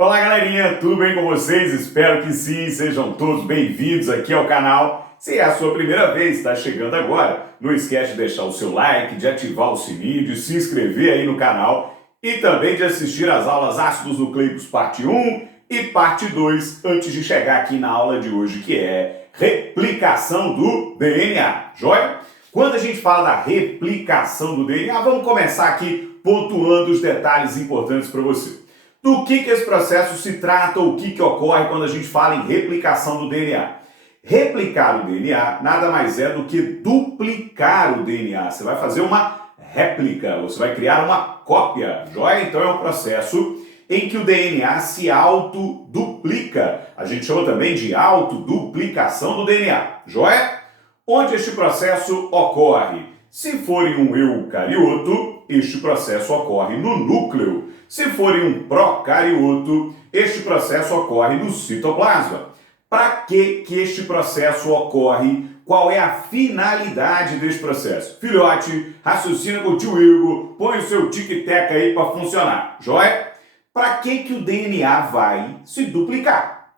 Olá galerinha, tudo bem com vocês? Espero que sim, sejam todos bem-vindos aqui ao canal. Se é a sua primeira vez, está chegando agora, não esquece de deixar o seu like, de ativar o sininho, de se inscrever aí no canal e também de assistir às aulas Ácidos Nucleicos parte 1 e parte 2 antes de chegar aqui na aula de hoje, que é replicação do DNA, joia? Quando a gente fala da replicação do DNA, vamos começar aqui pontuando os detalhes importantes para você. Do que esse processo se trata, ou o que ocorre quando a gente fala em replicação do DNA? Replicar o DNA nada mais é do que duplicar o DNA. Você vai fazer uma réplica, você vai criar uma cópia, joia? Então é um processo em que o DNA se autoduplica. A gente chama também de autoduplicação do DNA, joia? Onde este processo ocorre? Se for em um eucarioto, este processo ocorre no núcleo. Se for em um procarioto, este processo ocorre no citoplasma. Para que este processo ocorre? Qual é a finalidade deste processo? Filhote, raciocina com o tio Igor, põe o seu tic-tac aí para funcionar, joia? Para que o DNA vai se duplicar?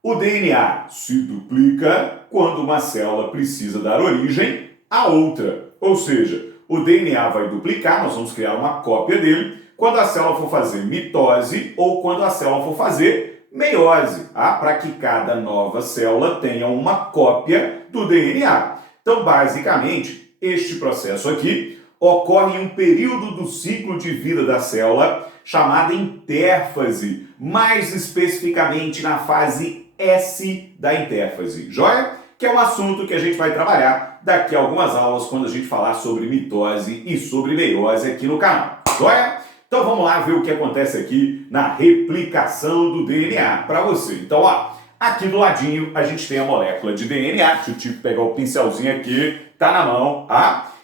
O DNA se duplica quando uma célula precisa dar origem a outra. Ou seja, o DNA vai duplicar, nós vamos criar uma cópia dele, quando a célula for fazer mitose ou quando a célula for fazer meiose, para que cada nova célula tenha uma cópia do DNA. Então, basicamente, este processo aqui ocorre em um período do ciclo de vida da célula chamada intérfase, mais especificamente na fase S da intérfase, joia? Que é um assunto que a gente vai trabalhar daqui a algumas aulas quando a gente falar sobre mitose e sobre meiose aqui no canal, joia? Então vamos lá ver o que acontece aqui na replicação do DNA para você. Então, aqui do ladinho a gente tem a molécula de DNA, deixa eu tipo pegar o pincelzinho aqui, tá na mão,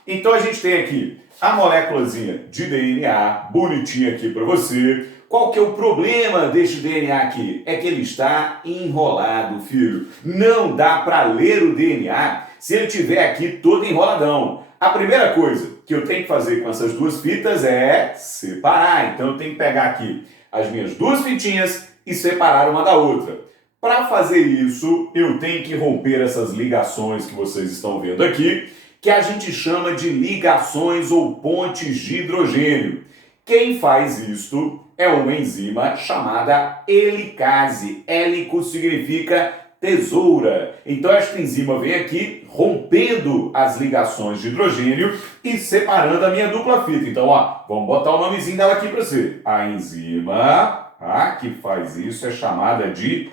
Então a gente tem aqui a moléculazinha de DNA, bonitinha aqui para você. Qual que é o problema deste DNA aqui? É que ele está enrolado, filho. Não dá para ler o DNA se ele estiver aqui todo enroladão. A primeira coisa que eu tenho que fazer com essas duas fitas é separar. Então eu tenho que pegar aqui as minhas duas fitinhas e separar uma da outra. Para fazer isso, eu tenho que romper essas ligações que vocês estão vendo aqui, que a gente chama de ligações ou pontes de hidrogênio. Quem faz isto é uma enzima chamada helicase. Hélico significa tesoura. Então esta enzima vem aqui rompendo as ligações de hidrogênio e separando a minha dupla fita. Então, vamos botar o nomezinho dela aqui para você. A enzima que faz isso é chamada de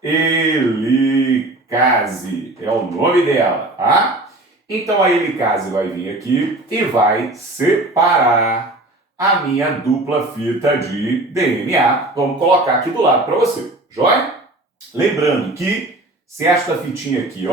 helicase. É o nome dela, Então a helicase vai vir aqui e vai separar a minha dupla fita de DNA. Vamos colocar aqui do lado para você, joia? Lembrando que se esta fitinha aqui,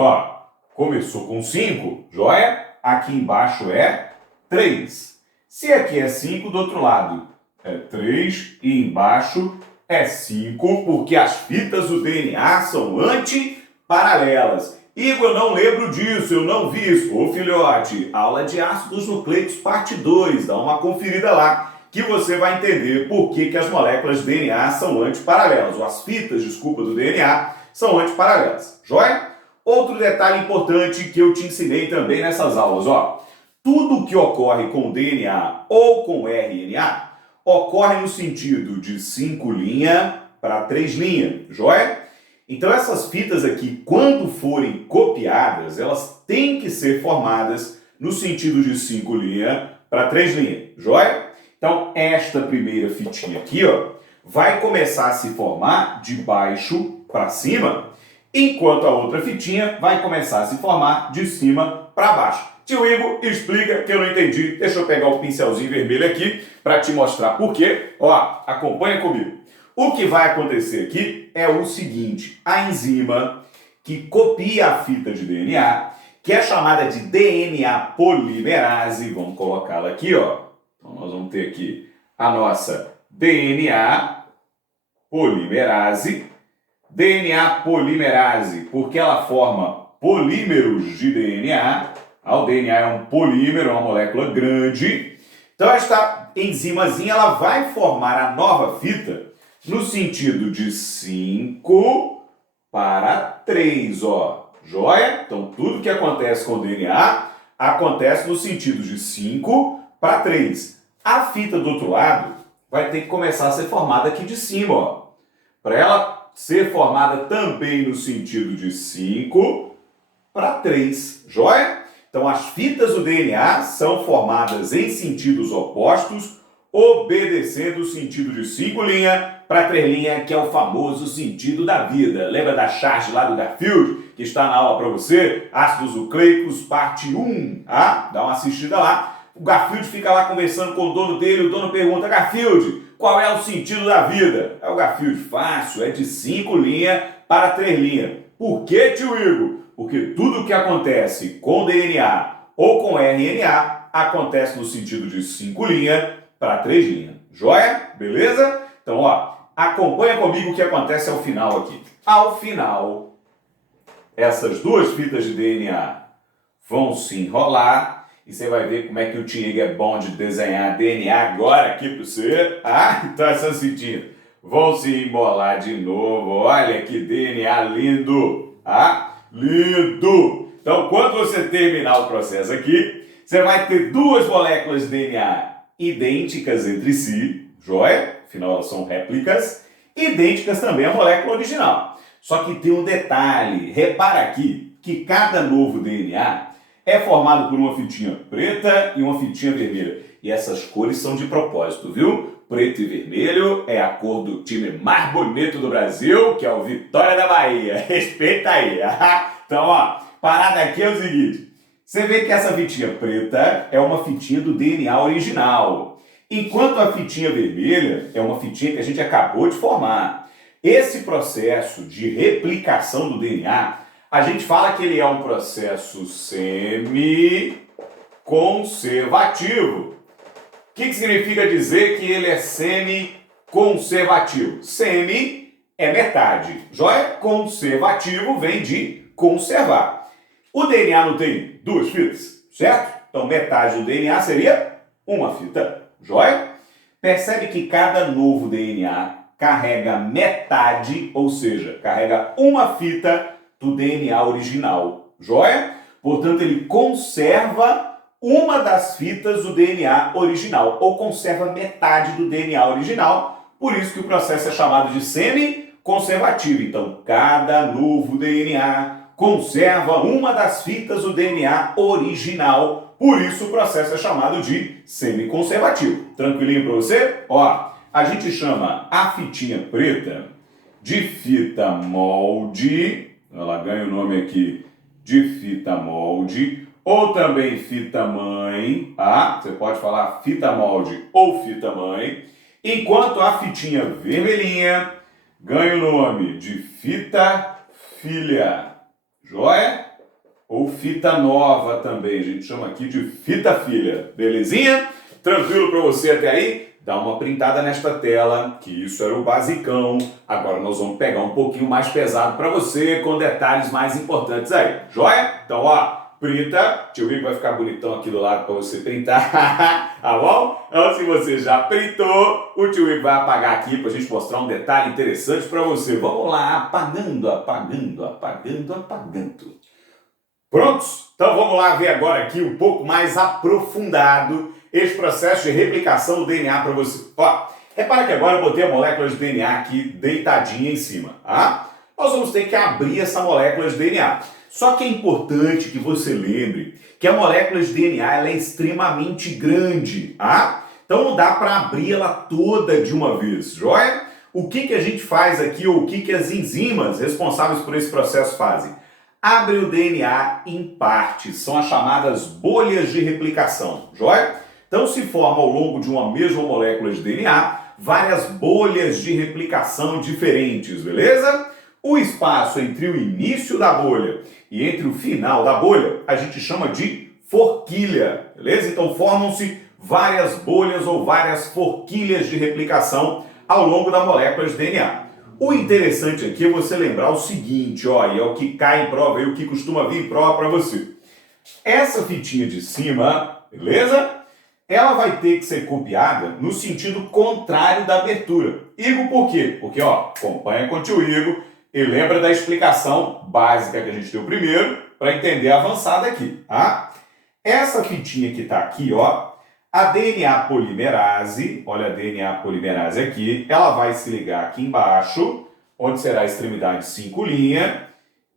começou com 5, joia? Aqui embaixo é 3. Se aqui é 5, do outro lado é 3 e embaixo é 5, porque as fitas do DNA são antiparalelas. Igor, eu não lembro disso, eu não vi isso. Ô filhote, aula de ácidos nucleicos parte 2, dá uma conferida lá, que você vai entender por que as moléculas de DNA são antiparalelas, ou as fitas, do DNA são antiparalelas, joia? Outro detalhe importante que eu te ensinei também nessas aulas, tudo que ocorre com DNA ou com RNA ocorre no sentido de 5' para 3', joia? Então essas fitas aqui, quando forem copiadas, elas têm que ser formadas no sentido de 5' para 3', joia? Então esta primeira fitinha aqui, vai começar a se formar de baixo para cima, enquanto a outra fitinha vai começar a se formar de cima para baixo. Tio Igor, explica que eu não entendi. Deixa eu pegar o pincelzinho vermelho aqui para te mostrar por quê. Acompanha comigo. O que vai acontecer aqui é o seguinte, a enzima que copia a fita de DNA, que é chamada de DNA polimerase, vamos colocá-la aqui, Então nós vamos ter aqui a nossa DNA polimerase, porque ela forma polímeros de DNA, o DNA é um polímero, é uma molécula grande, então esta enzimazinha ela vai formar a nova fita, no sentido de 5 para 3, ó. Joia? Então, tudo que acontece com o DNA acontece no sentido de 5 para 3. A fita do outro lado vai ter que começar a ser formada aqui de cima, ó. Para ela ser formada também no sentido de 5 para 3. Joia? Então, as fitas do DNA são formadas em sentidos opostos, obedecendo o sentido de 5 linha para 3 linha, que é o famoso sentido da vida. Lembra da charge lá do Garfield, que está na aula para você? Ácidos nucleicos, parte 1. Ah, dá uma assistida lá. O Garfield fica lá conversando com o dono dele, o dono pergunta: Garfield, qual é o sentido da vida? É o Garfield, fácil, é de 5 linha para 3 linha. Por que, tio Igor? Porque tudo que acontece com DNA ou com RNA acontece no sentido de 5 linha para 3 linha. Joia? Beleza? Então, ó, acompanha comigo o que acontece ao final aqui. Ao final, essas duas fitas de DNA vão se enrolar e você vai ver como é que o Tiago é bom de desenhar DNA agora aqui para você. Ah, então essas fitinhas vão se embolar de novo. Olha que DNA lindo. Ah, lindo! Então, quando você terminar o processo aqui, você vai ter duas moléculas de DNA idênticas entre si, joia? Afinal, elas são réplicas, idênticas também à molécula original. Só que tem um detalhe, repara aqui que cada novo DNA é formado por uma fitinha preta e uma fitinha vermelha. E essas cores são de propósito, viu? Preto e vermelho é a cor do time mais bonito do Brasil, que é o Vitória da Bahia. Respeita aí. Então, ó, parada aqui é o seguinte. Você vê que essa fitinha preta é uma fitinha do DNA original, enquanto a fitinha vermelha é uma fitinha que a gente acabou de formar. Esse processo de replicação do DNA, a gente fala que ele é um processo semi-conservativo. O que significa dizer que ele é semi-conservativo? Semi é metade, joia? Conservativo vem de conservar. O DNA não tem duas fitas, certo? Então metade do DNA seria uma fita, joia? Percebe que cada novo DNA carrega metade, ou seja, carrega uma fita do DNA original, joia? Portanto, ele conserva uma das fitas do DNA original, ou conserva metade do DNA original, por isso que o processo é chamado de semi-conservativo. Então, cada novo DNA conserva uma das fitas do DNA original, por isso o processo é chamado de semi-conservativo. Tranquilinho para você? Ó, a gente chama a fitinha preta de fita molde, ela ganha o nome aqui de fita molde, ou também fita mãe, tá? Você pode falar fita molde ou fita mãe, enquanto a fitinha vermelhinha ganha o nome de fita filha, joia? Ou fita nova também, a gente chama aqui de fita filha, belezinha? Tranquilo para você até aí? Dá uma printada nesta tela, que isso era o basicão. Agora nós vamos pegar um pouquinho mais pesado para você, com detalhes mais importantes aí, joia? Então, ó, printa, tio Rico vai ficar bonitão aqui do lado para você printar, tá bom? Então, se você já printou, o tio Rico vai apagar aqui para a gente mostrar um detalhe interessante para você. Vamos lá, apagando, apagando, apagando, apagando. Prontos? Então vamos lá ver agora aqui um pouco mais aprofundado esse processo de replicação do DNA para você. Ó, repara que agora eu botei a molécula de DNA aqui deitadinha em cima, tá? Nós vamos ter que abrir essa molécula de DNA. Só que é importante que você lembre que a molécula de DNA ela é extremamente grande, tá? Então não dá para abrir ela toda de uma vez, joia? O que a gente faz aqui, ou o que as enzimas responsáveis por esse processo fazem? Abre o DNA em partes, são as chamadas bolhas de replicação, joia? Então se forma ao longo de uma mesma molécula de DNA várias bolhas de replicação diferentes, beleza? O espaço entre o início da bolha e entre o final da bolha a gente chama de forquilha, beleza? Então formam-se várias bolhas ou várias forquilhas de replicação ao longo da molécula de DNA. O interessante aqui é você lembrar o seguinte, ó, e é o que cai em prova, e o que costuma vir em prova para você. Essa fitinha de cima, beleza? ela vai ter que ser copiada no sentido contrário da abertura. Igor, por quê? Porque, ó, acompanha com o tio Igor e lembra da explicação básica que a gente deu primeiro para entender a avançada aqui, tá? Essa fitinha que está aqui, ó, a DNA polimerase, olha a DNA polimerase aqui, ela vai se ligar aqui embaixo, onde será a extremidade 5'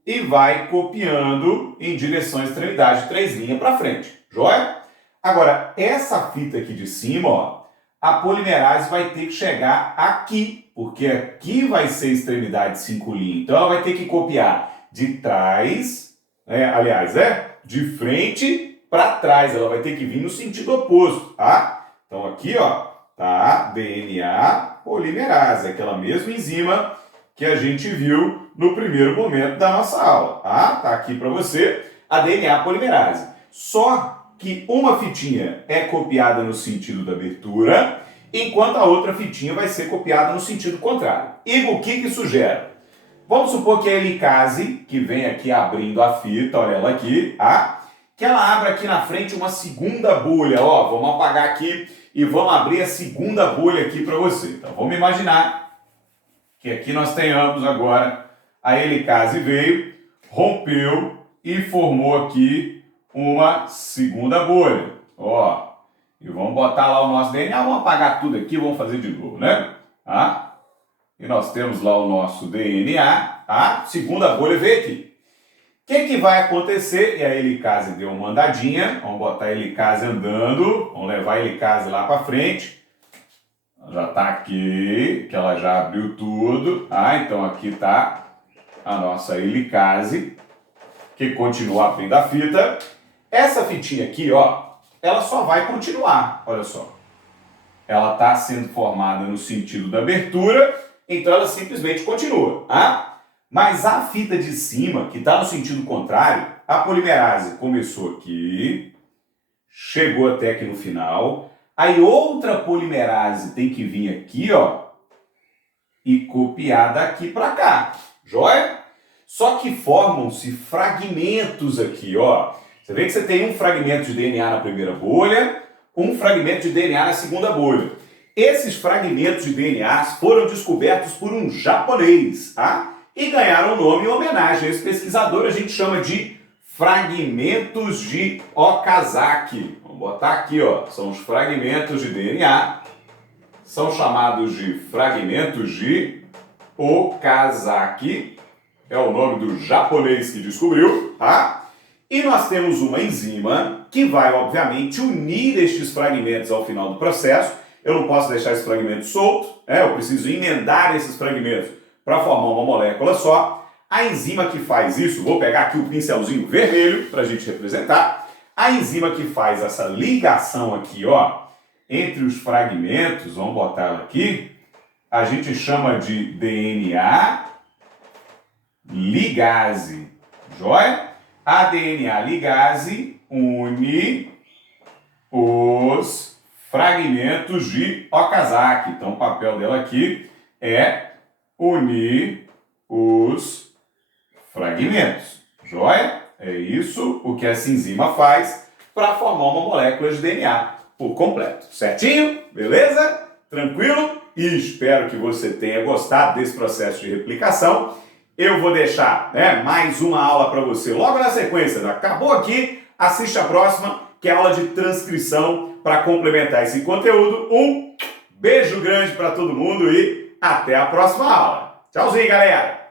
e vai copiando em direção à extremidade 3' para frente, joia? Agora, essa fita aqui de cima, ó, a polimerase vai ter que chegar aqui, porque aqui vai ser a extremidade 5'. Então, ela vai ter que copiar de trás, de frente para trás. Ela vai ter que vir no sentido oposto, tá? Então, aqui, ó, tá DNA polimerase, aquela mesma enzima que a gente viu no primeiro momento da nossa aula, tá? Tá aqui para você a DNA polimerase. Só que uma fitinha é copiada no sentido da abertura, enquanto a outra fitinha vai ser copiada no sentido contrário. Igor, o que isso gera? Vamos supor que a helicase, que vem aqui abrindo a fita, olha ela aqui, tá? Que ela abre aqui na frente uma segunda bolha. Ó, vamos apagar aqui e vamos abrir a segunda bolha aqui para você. Então, vamos imaginar que aqui nós tenhamos agora a helicase veio, rompeu e formou aqui uma segunda bolha, ó, e vamos botar lá o nosso DNA, vamos apagar tudo aqui, vamos fazer de novo, né? Tá? E nós temos lá o nosso DNA, tá? Segunda bolha veio aqui. O que vai acontecer? E a helicase deu uma andadinha, vamos botar a helicase andando, vamos levar a helicase lá para frente, já tá aqui, que ela já abriu tudo, tá? Então aqui tá a nossa helicase, que continua abrindo a fita. Essa fitinha aqui, ó, ela só vai continuar, olha só. Ela está sendo formada no sentido da abertura, então ela simplesmente continua, tá? Mas a fita de cima, que está no sentido contrário, a polimerase começou aqui, chegou até aqui no final, aí outra polimerase tem que vir aqui, ó, e copiar daqui para cá, joia? Só que formam-se fragmentos aqui, ó. Você vê que você tem um fragmento de DNA na primeira bolha, um fragmento de DNA na segunda bolha. Esses fragmentos de DNA foram descobertos por um japonês, tá? E ganharam o nome em homenagem a esse pesquisador, a gente chama de fragmentos de Okazaki. Vamos botar aqui, ó, são os fragmentos de DNA, são chamados de fragmentos de Okazaki, é o nome do japonês que descobriu, tá? E nós temos uma enzima que vai, obviamente, unir estes fragmentos ao final do processo. Eu não posso deixar esse fragmento solto, né? Eu preciso emendar esses fragmentos para formar uma molécula só. A enzima que faz isso, vou pegar aqui o pincelzinho vermelho para a gente representar. A enzima que faz essa ligação aqui, ó, entre os fragmentos, vamos botar ela aqui, a gente chama de DNA ligase, joia? A DNA ligase une os fragmentos de Okazaki. Então, o papel dela aqui é unir os fragmentos, joia? É isso o que essa enzima faz para formar uma molécula de DNA por completo. Certinho? Beleza? Tranquilo? E espero que você tenha gostado desse processo de replicação. Eu vou deixar, né, mais uma aula para você logo na sequência. Acabou aqui, assiste a próxima, que é a aula de transcrição para complementar esse conteúdo. Um beijo grande para todo mundo e até a próxima aula. Tchauzinho, galera!